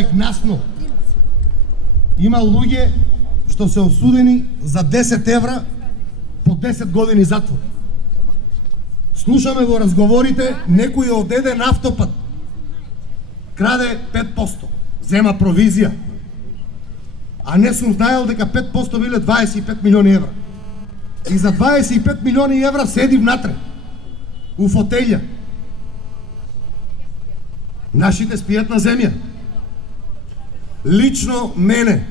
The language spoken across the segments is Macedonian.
е гнасно. Има луѓе што се осудени за 10 евра по 10 години затвор. Слушаме во разговорите, некој од еден автопат краде 5%, зема провизија. А не сум знаел дека 5% биле 25 милиони евра. И за 25 милиони евра седи внатре, у фотелја. Нашите спијат на земја. Лично мене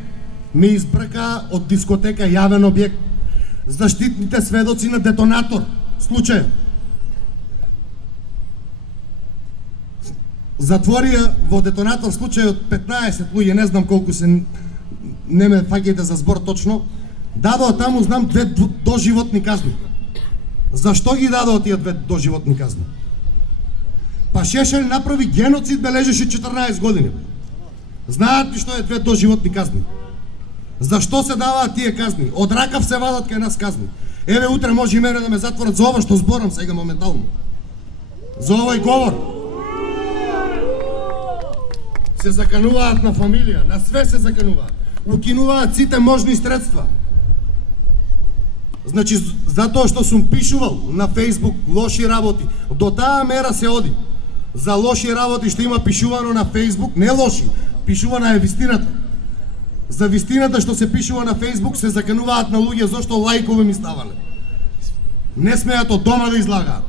ме избрка од дискотека јавен објект. Заштитните сведоци на детонатор случај. Затворија во детонатор случај од 15 луѓе, не знам колку се, не ме фаќајте за збор точно, дадоа таму, знам, 2 доживотни казни. Зашто ги дадоа тие 2 доживотни казни? Па Шешел направи геноцид, бележеше 14 години. Знаат ли што е 2 доживотни казни? Зашто се даваат тие казни? Од ракав се вадат кај нас казни. Еве утре може и мене да ме затворат за ова што зборам сега моментално. За овој говор. Се закануваат на фамилија, на све се закануваат. Укинуваат сите можни средства. Значи, затоа што сум пишувал на Facebook лоши работи, до таа мера се оди. За лоши работи што има пишувано на Facebook, не лоши, пишувана е вистината. За вистината што се пишува на Facebook се закануваат на луѓе зашто лајкови ми ставале. Не смеат од дома да излагаат.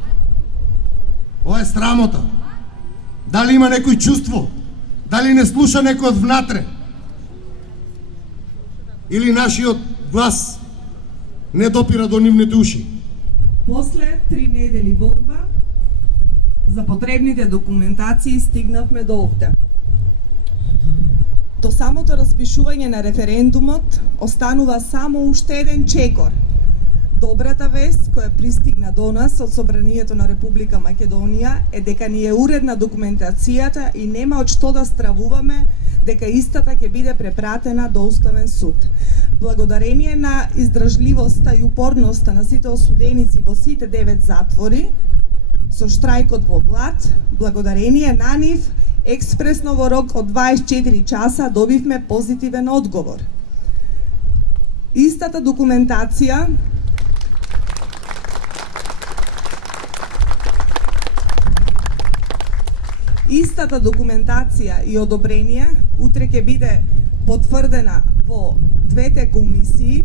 Ова е срамота. Дали има некој чувство? Дали не слуша некој од внатре? Или нашиот глас не допира до нивните уши? После 3 недели борба за потребните документации стигнавме до овде. До самото распишување на референдумот останува само уште еден чекор. Добрата вест која пристигна до нас од Собранието на Република Македонија е дека ни е уредна документацијата и нема од што да стравуваме дека истата ќе биде препратена до Уставен суд. Благодарение на издржливоста и упорноста на сите осуденици во сите 9 затвори, со штрајкот во глад, благодарение на нив, експресно во рок од 24 часа добивме позитивен одговор. Истата документација и одобрение утре ќе биде потврдена во двете комисии,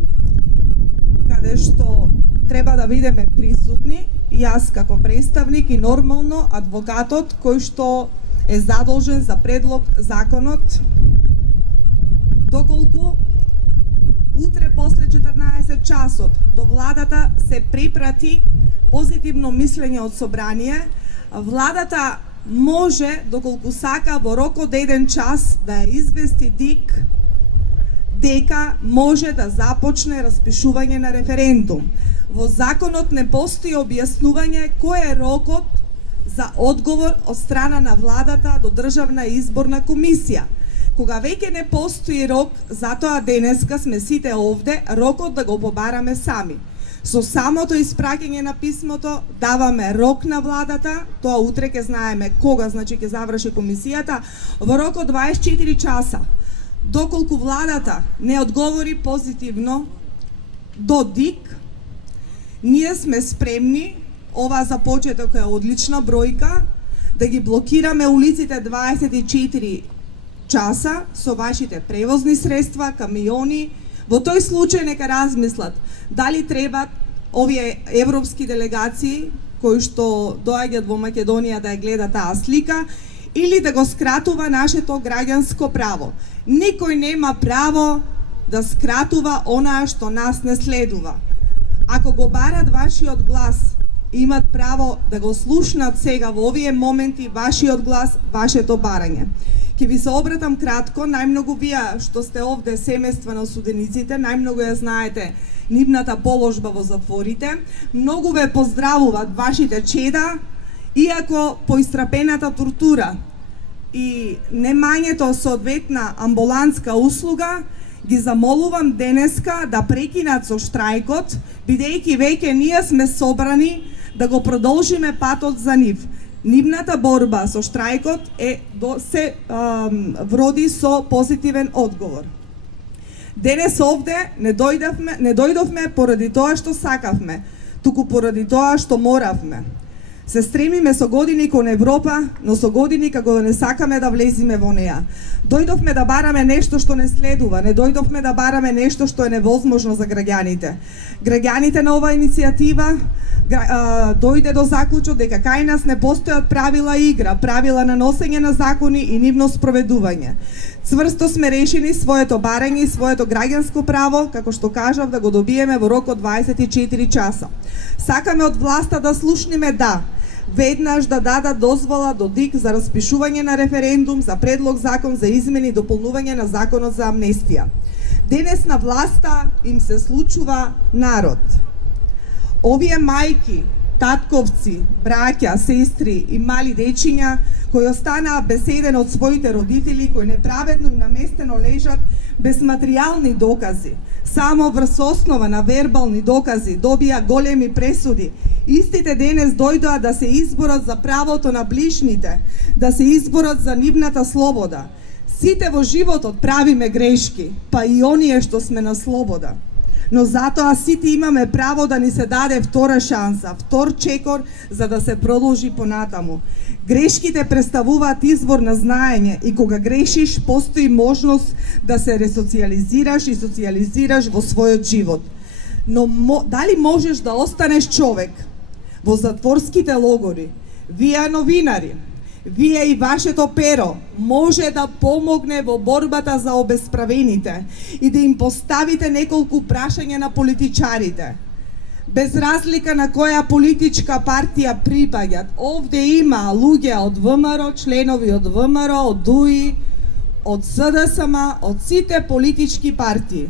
каде што треба да бидеме присутни, јас како представник и нормално адвокатот кој што е задолжен за предлог законот, доколку утре после 14 часот до владата се препрати позитивно мислење од собрание, владата може, доколку сака, во рок од 1 час да ја извести ДИК дека може да започне распишување на референдум. Во законот не постои објаснување кој е рокот за одговор од страна на владата до Државна изборна комисија. Кога веќе не постои рок, затоа денеска сме сите овде, рокот да го побараме сами. Со самото испраќање на писмото даваме рок на владата, тоа утре ќе знаеме кога, значи ќе заврши комисијата, во рок од 24 часа. Доколку владата не одговори позитивно до ДИК, ние сме спремни, ова за почеток е одлична бројка, да ги блокираме улиците 24 часа со вашите превозни средства, камиони. Во тој случај нека размислат дали требат овие европски делегации кои што доаѓаат во Македонија да ја гледа таа слика, или да го скратува нашето граѓанско право. Никој нема право да скратува онаа што нас не следува. Ако го барат вашиот глас, имат право да го слушнат сега во овие моменти вашиот глас, вашето барање. Ќе ви се обратам кратко, најмногу вие што сте овде семејства на осудениците, најмногу ја знаете нивната положба во затворите. Многу ве поздравуваат вашите чеда, иако поистрапената тортура и немањето соодветна амбулантска услуга, ги замолувам денеска да прекинат со штрајкот, бидејќи веќе ние сме собрани да го продолжиме патот за нив. Нивната борба со штрајкот се вроди со позитивен одговор. Денес овде не дојдовме поради тоа што сакавме, туку поради тоа што моравме. Се стремиме со години кон Европа, но со години како да не сакаме да влезиме во неа. Дојдовме да бараме нешто што не следува, не дојдовме да бараме нешто што е невозможно за граѓаните. Граѓаните на оваа иницијатива дојде до заклучок дека кај нас не постојат правила игра, правила на носење на закони и нивно спроведување. Цврсто сме решени своето барање и своето граѓанско право, како што кажав, да го добиеме во рок од 24 часа. Сакаме од власта да слушнеме да, веднаш да дадат дозвола до ДИК за распишување на референдум за предлог закон за измени и дополнување на законот за амнестија. Денес на власта им се случува народ. Овие мајки, татковци, браќа, сестри и мали дечиња кои останаа беседен од своите родители, кои неправедно и наместено лежат без материјални докази, само врз основа на вербални докази добија големи пресуди. Истите денес дојдоа да се изборат за правото на ближните, да се изборат за нивната слобода. Сите во животот правиме грешки, па и оние што сме на слобода. Но затоа сите имаме право да ни се даде втора шанса, втор чекор за да се продолжи понатаму. Грешките представуваат извор на знаење и кога грешиш, постои можност да се ресоциализираш и социализираш во својот живот. Но дали можеш да останеш човек во затворските логори? Вие новинари, вие и вашето перо може да помогне во борбата за обесправените и да им поставите неколку прашања на политичарите. Без разлика на која политичка партија припаѓат, овде има луѓе од ВМРО, членови од ВМРО, од ДУИ, од СДСМ, од сите политички партии.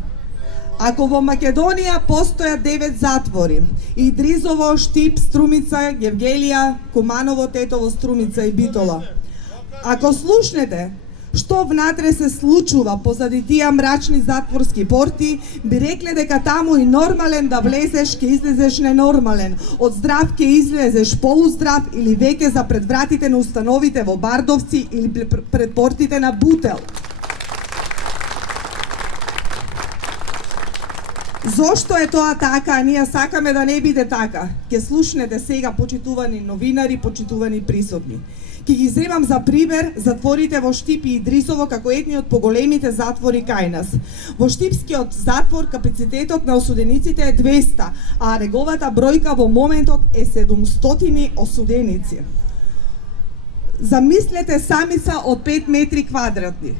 Ако во Македонија постојат 9 затвори, Идризово, Штип, Струмица, Гевгелија, Куманово, Тетово, Струмица и Битола, ако слушнете што внатре се случува позади тие мрачни затворски порти, би рекле дека таму и нормален да влезеш, ќе излезеш ненормален, од здрав ќе излезеш полуздрав или веќе за пред вратите на установите во Бардовци или пред портите на Бутел. Зошто е тоа така, а ние сакаме да не биде така? Ке слушнете сега, почитувани новинари, почитувани присутни. Ке ги земам за пример затворите во Штип и Идрисово како едни од поголемите затвори кај нас. Во Штипскиот затвор капацитетот на осудениците е 200, а неговата бројка во моментот е 700 осуденици. Замислете самица од 5 метри квадратни.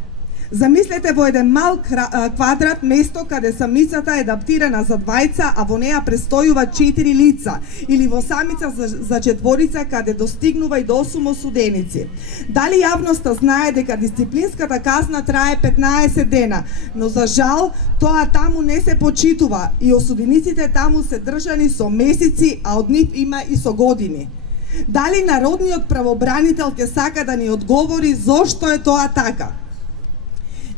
Замислете во еден мал квадрат место каде самицата е адаптирана за двајца, а во неа престојува 4 лица, или во самица за четворица каде достигнува и до 8 осуденици. Дали јавноста знае дека дисциплинската казна трае 15 дена, но за жал тоа таму не се почитува и осудениците таму се држани со месеци, а од нив има и со години. Дали народниот правобранител ќе сака да ни одговори зошто е тоа така?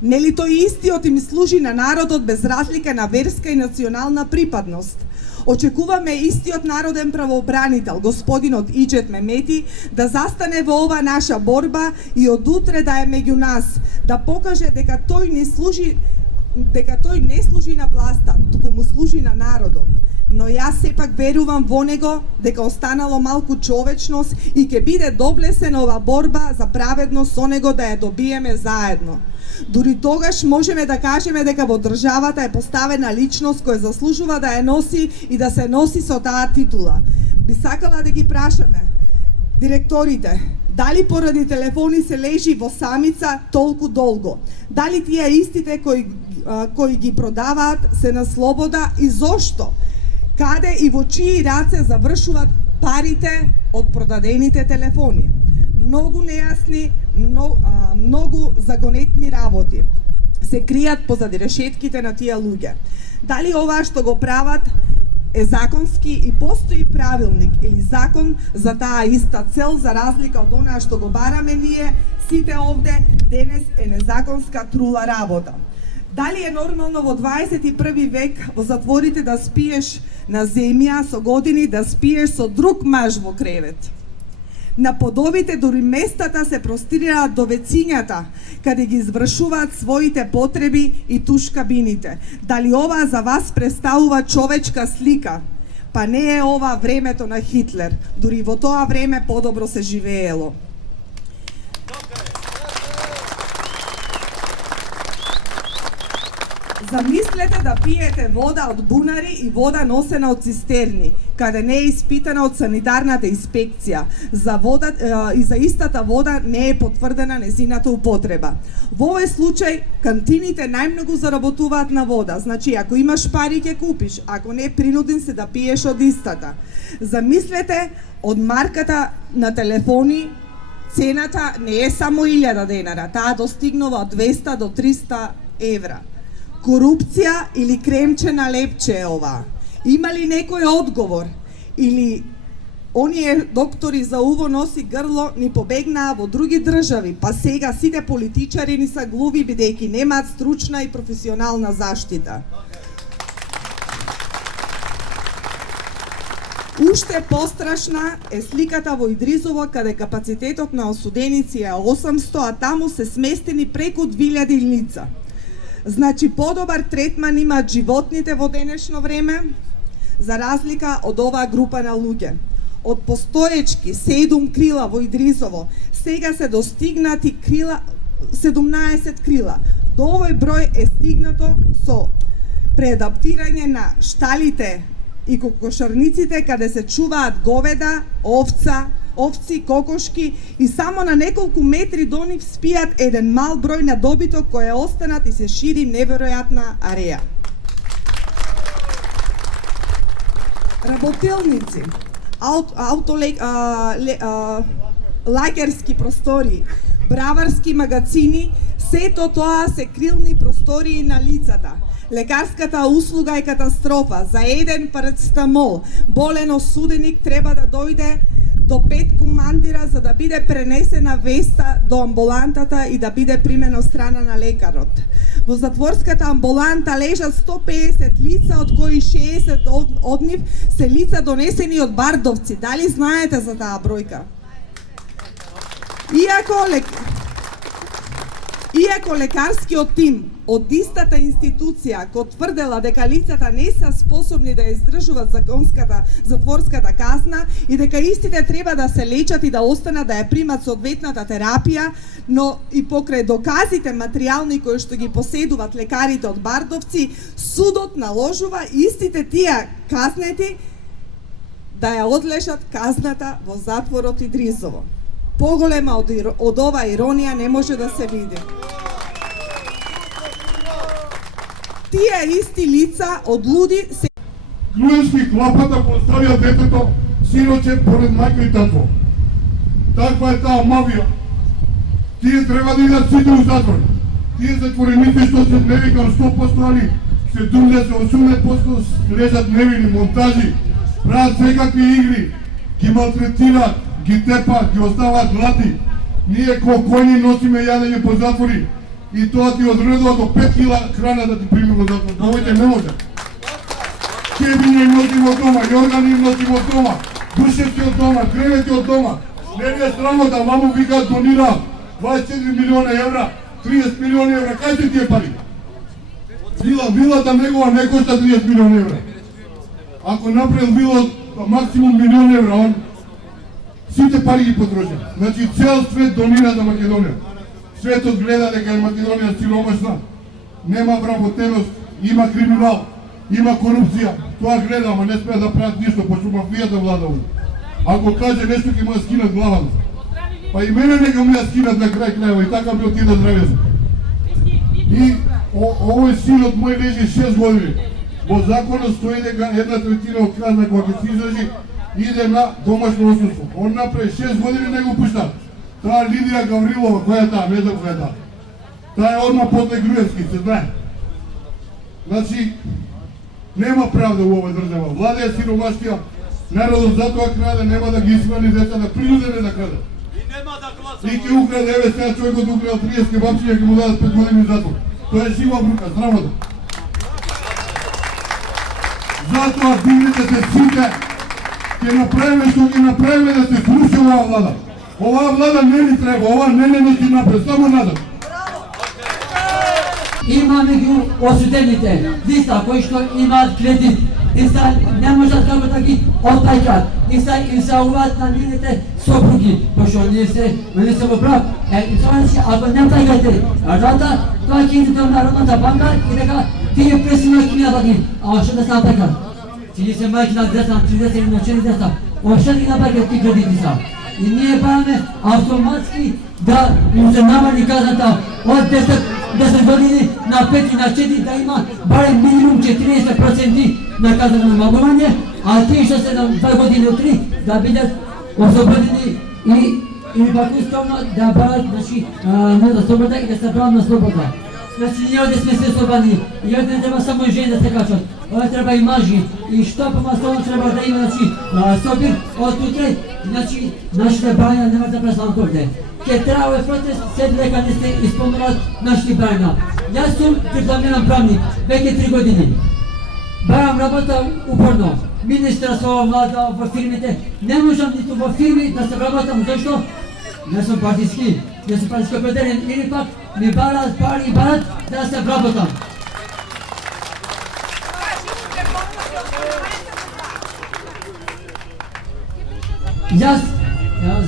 Нели тој истиот им служи на народот без разлика на верска и национална припадност? Очекуваме истиот народен правобранител, господинот Иџет Мемети, да застане во ова наша борба и од утре да е меѓу нас, да покаже дека тој не служи на власта, туку му служи на народот. Но јас сепак верувам во него дека останало малку човечност и ќе биде доблесен ова борба за праведност со него да ја добиеме заедно. Дури тогаш можеме да кажеме дека во државата е поставена личност која заслужува да ја носи и да се носи со таа титула. Би сакала да ги прашаме директорите, дали поради телефони се лежи во самица толку долго? Дали тие истите кои ги продаваат се на слобода и зошто? Каде и во чии раце завршуваат парите од продадените телефони? Многу нејасни, многу загонетни работи се кријат позади решетките на тие луѓе. Дали ова што го прават е законски и постои правилник или закон за таа иста цел, за разлика од онаа што го бараме ние сите овде, денес е незаконска трула работа. Дали е нормално во 21 век во затворите да спиеш на земја со години, да спиеш со друг маж во кревет? На подовите дури местата се простираат до вецињата, каде ги извршуваат своите потреби и туш кабините. Дали ова за вас представува човечка слика? Па не е ова времето на Хитлер. Дури во тоа време подобро се живеело. Замислете да пиете вода од бунари и вода носена од цистерни, каде не е испитана од санитарната инспекција. И за истата вода не е потврдена незината употреба. Во овој случај, кантините најмногу заработуваат на вода. Значи, ако имаш пари ќе купиш, ако не, принуден се да пиеш од истата. Замислете, од марката на телефони, цената не е само 1000 денара, таа достигнува од 200 до 300 евра. Корупција или кремче на лепче е ова? Има ли некој одговор? Или оние доктори за уво носи грло ни побегнаа во други држави, па сега сите политичари ни са глуви бидејќи немаат стручна и професионална заштита? Уште пострашна е сликата во Идризово, каде капацитетот на осуденици е 800, а таму се сместени преку 2000 лица. Значи, подобар третман имаат животните во денешно време, за разлика од оваа група на луѓе. Од постоечки 7 крила во Идризово, сега се достигнати 17 крила. До овој број е стигнато со преадаптирање на шталите и кокошарниците, каде се чуваат говеда, овци, кокошки и само на неколку метри до нив спијат еден мал број на добиток кој е останат и се шири неверојатна ареја. Работилници, лагерски простори, браварски магазини, сето тоа се крилни простории на лицата. Лекарската услуга е катастрофа. За еден парацетамол болен осуденик треба да дојде до 5 командира за да биде пренесена веста до амбулантата и да биде примено страна на лекарот. Во затворската амбуланта лежат 150 лица, од кои 60 од нив се лица донесени од Бардовци. Дали знаете за таа бројка? Иако лекарскиот тим од истата институција кој тврдела дека лицата не се способни да издржуваат затворската казна и дека истите треба да се лечат и да останат да ја примат соодветната терапија, но и покрај доказите материјални кои што ги поседуваат лекарите од Бардовци, судот наложува истите тие казнети да ја одлежат казната во затворот Идризово. Поголема од ова иронија не може да се види. Тие исти лица од луди се... Груевски клапата поставија детето сироче поред мајка и татко. Таква е таа мафија. Тие треба да идат сите у затвор. Тие затвореници што се не викам 100%, али се думле се 80%, лежат невини монтажи, прават секакви игри, ги малтретираат, ги тепаат, ги оставаат гладни. Ние ко коњи носиме јадење по затвори и тоа ти одредува до 5 кила храна да ти прими во затвор. Повеќе не може. Кебиње носимо од дома, јоргани носимо од дома, душевки од дома, кревети од дома. Не е срамота, ваму викаат донираат 24 милиона евра, 30 милиони евра, кај се тие пари? Вилата негова не кошта 30 милиони евра. Ако направил вила максимум милион евра, он сите пари ги потроши. Значи цел свет донира за Македонија. Светот гледа дека е Македонија сиромашна, нема вработеност, има криминал, има корупција. Тоа гледа, ама не спеа да прават ништо, пошто мафијата влада овде. Ако каже нешто ќе му ја скинат главата. Па и мене нека му ја скинат на крај крајва и така би отида здравје. И овој синот мој лежи 6 години. Во законот стои дека 1/3 од казна кога ќе се излежи иде на домашно отсуство. Он направи 6 години не го пушта. Таа Лидија Гаврилова, која е таа, не знам која е таа. Таа е одма подле Груевски, се знае. Значи, нема правда во оваа држава. Влада е сиромаштија, народот затоа краде, нема да ги исхрани децата, принуден е да краде. И ќе украде, еве сега човекот украл 30 кебапчиња, ќе му дадат 5 години затвор. Тоа е жива брука, срамота. Затоа дигнете се сите, ќе направиме што ќе направиме да се сруши оваа влада. Оваа влада не ни треба, ова не ти напред, само назад. Има меѓу осудените лица кои што имаат кредит, и са не можат како да ги отпајкат, и са им се уват на нивните сопруги, пошто ние се во прав. Ако не плаќате рата, тоа ќе иде до Народната банка и дека тие пресина ќе ја дадим, а што да се направат? Тие се мајки на деца, на 30 или на 40 деца, ошто ги направат тие кредити са. И ние бараме автоматски да им се намали казната од 10 години на 5 и на 4 да има барем минимум 40% на казано намалување, а тие што се на 2 години и 3 да бидат ослободени и пак уставно да барат на слобода и да се прават на слобода. Значи ние овде сме се слободни и овде не треба само жени да се качат, овде треба и мажи и што помаслово треба да има собир од утре, значи нашите брања нема да престанат овде. Ке трае протест се дека не се исполнуваат нашите брања. Јас сум дипломиран правник, веќе 3 години. Барам работа упорно. Министра со влада во фирмите, не можам ниту во фирми да се работам, зашто? Не сум партиски, не сум партиски определен, или пак ми барат пари и барат да се работам. Јас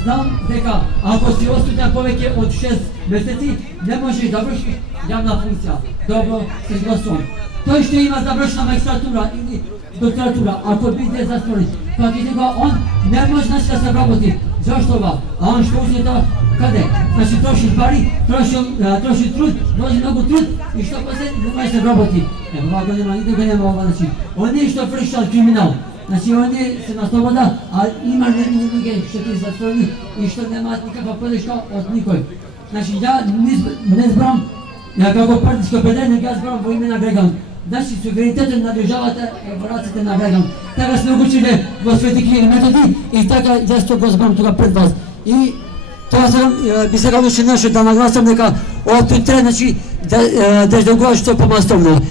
знам дека ако си осуден повеќе од 6 месеци, не можеш да вршиш јавна функција. Добро, се изгласувам. Тој што има завршена магистратура или докторатура, ако биде затворен, пак и дека он не може да се работи. Зашто ова? А он што узе да каде? Значи троши пари, троши труд, вложи многу труд и што после не може да работи. Ова го нема, никога нема ова, значи. Оние што вршат криминал, значи оние се на слобода, а има невини луѓе што ти затворени и што немаат никаква подршка од никој. Значи ја не збрам, ја како партиски определен, ја збрам во име на Греган. Значи суверенитетот на државата е во рацете на Греган. Така сме училе во Свети Кирил и Методи и така јас тоа го збрам тука пред вас. И тоа сега би сега уште нешто да нагласам дека од утре, значи, да што помастовно.